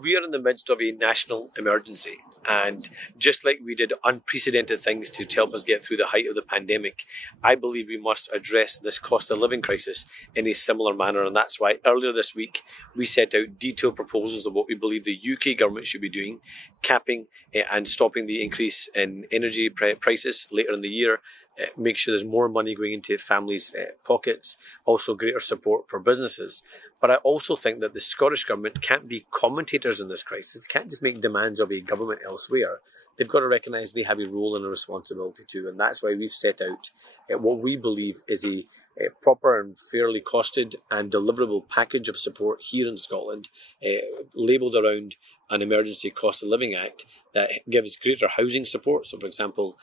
We are in the midst of a national emergency, and just like we did unprecedented things to help us get through the height of the pandemic, I believe we must address this cost of living crisis in a similar manner. And that's why earlier this week we set out detailed proposals of what we believe the UK government should be doing, capping and stopping the increase in energy prices later in the year. Make sure there's more money going into families' pockets, also greater support for businesses. But I also think that the Scottish Government can't be commentators in this crisis. They can't just make demands of a government elsewhere. They've got to recognise they have a role and a responsibility too. And that's why we've set out what we believe is a proper and fairly costed and deliverable package of support here in Scotland, labelled around an Emergency Cost of Living Act that gives greater housing support. So, for example,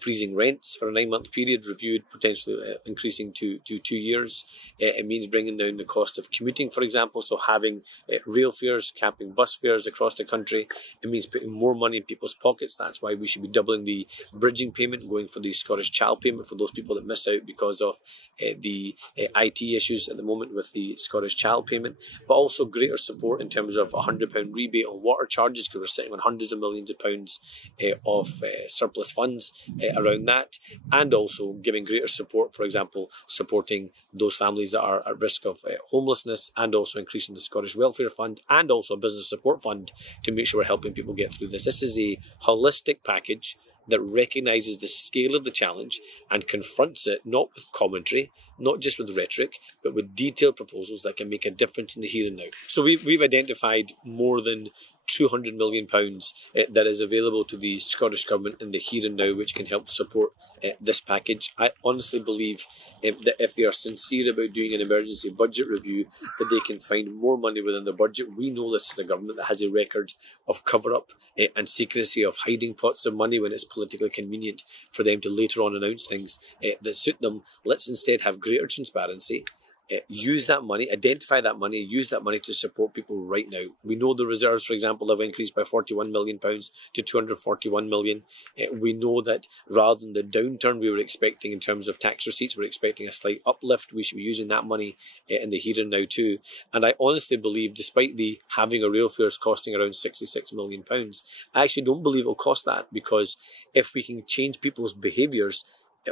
freezing rents for a 9-month period, reviewed, potentially increasing to 2 years. It means bringing down the cost of commuting, for example, so having rail fares, capping bus fares across the country. It means putting more money in people's pockets. That's why we should be doubling the bridging payment, going for the Scottish Child Payment for those people that miss out because of the IT issues at the moment with the Scottish Child Payment, but also greater support in terms of a £100 rebate on water charges, because we're sitting on hundreds of millions of pounds of surplus funds around that, and also giving greater support, for example, supporting those families that are at risk of homelessness, and also increasing the Scottish Welfare Fund and also a business support fund to make sure we're helping people get through this. This is a holistic package that recognises the scale of the challenge and confronts it not with commentary, not just with rhetoric, but with detailed proposals that can make a difference in the here and now. So we've identified more than £200 million that is available to the Scottish Government in the here and now, which can help support this package. I honestly believe that if they are sincere about doing an emergency budget review, that they can find more money within the budget. We know this is a government that has a record of cover-up and secrecy, of hiding pots of money when it's politically convenient for them to later on announce things that suit them. Let's instead have greater transparency. Use that money, identify that money, use that money to support people right now. We know the reserves, for example, have increased by £41 million to £241 million. We know that rather than the downturn we were expecting in terms of tax receipts, we're expecting a slight uplift. We should be using that money in the here and now too. And I honestly believe, despite the having a rail fares costing around £66 million, I actually don't believe it'll cost that, because if we can change people's behaviours,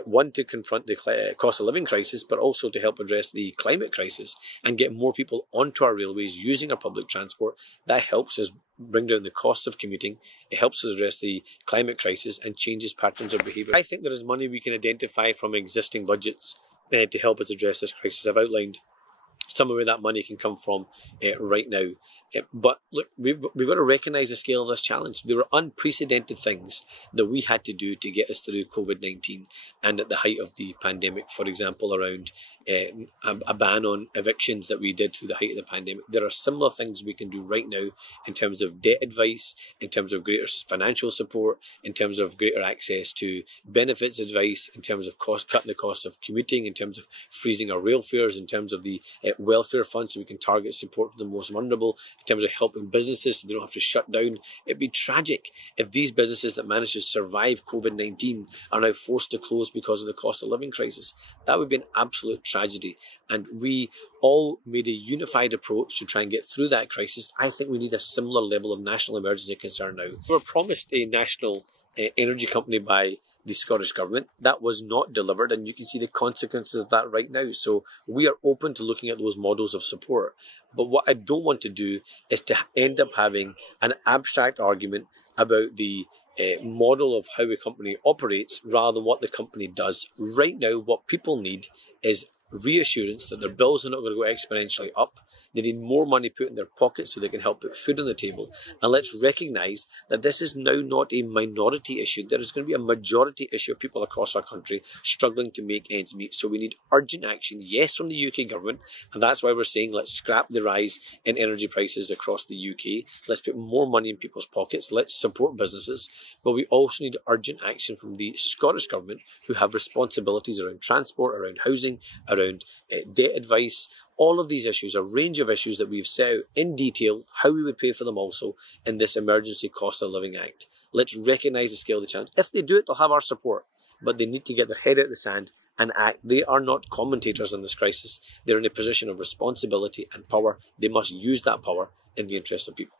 one, to confront the cost of living crisis, but also to help address the climate crisis and get more people onto our railways using our public transport, that helps us bring down the costs of commuting. It helps us address the climate crisis and changes patterns of behaviour. I think there is money we can identify from existing budgets to help us address this crisis. I've outlined some of where that money can come from right now. But look, we've got to recognise the scale of this challenge. There were unprecedented things that we had to do to get us through COVID-19 and at the height of the pandemic. For example, around a ban on evictions that we did through the height of the pandemic. There are similar things we can do right now in terms of debt advice, in terms of greater financial support, in terms of greater access to benefits advice, in terms of cutting the cost of commuting, in terms of freezing our rail fares, in terms of the welfare fund so we can target support for the most vulnerable, in terms of helping businesses so they don't have to shut down. It'd be tragic if these businesses that managed to survive COVID-19 are now forced to close because of the cost of living crisis. That would be an absolute tragedy. And we all made a unified approach to try and get through that crisis. I think we need a similar level of national emergency concern now. We were promised a national energy company by the Scottish Government. That was not delivered, and you can see the consequences of that right now. So we are open to looking at those models of support. But what I don't want to do is to end up having an abstract argument about the model of how a company operates rather than what the company does. Right now, what people need is reassurance that their bills are not going to go exponentially up. They need more money put in their pockets so they can help put food on the table. And let's recognise that this is now not a minority issue. There is going to be a majority issue of people across our country struggling to make ends meet. So we need urgent action, yes, from the UK government. And that's why we're saying let's scrap the rise in energy prices across the UK. Let's put more money in people's pockets. Let's support businesses. But we also need urgent action from the Scottish Government, who have responsibilities around transport, around housing, around debt advice. All of these issues, a range of issues that we've set out in detail, how we would pay for them also in this Emergency Cost of Living Act. Let's recognise the scale of the challenge. If they do it, they'll have our support. But they need to get their head out of the sand and act. They are not commentators on this crisis. They're in a position of responsibility and power. They must use that power in the interests of people.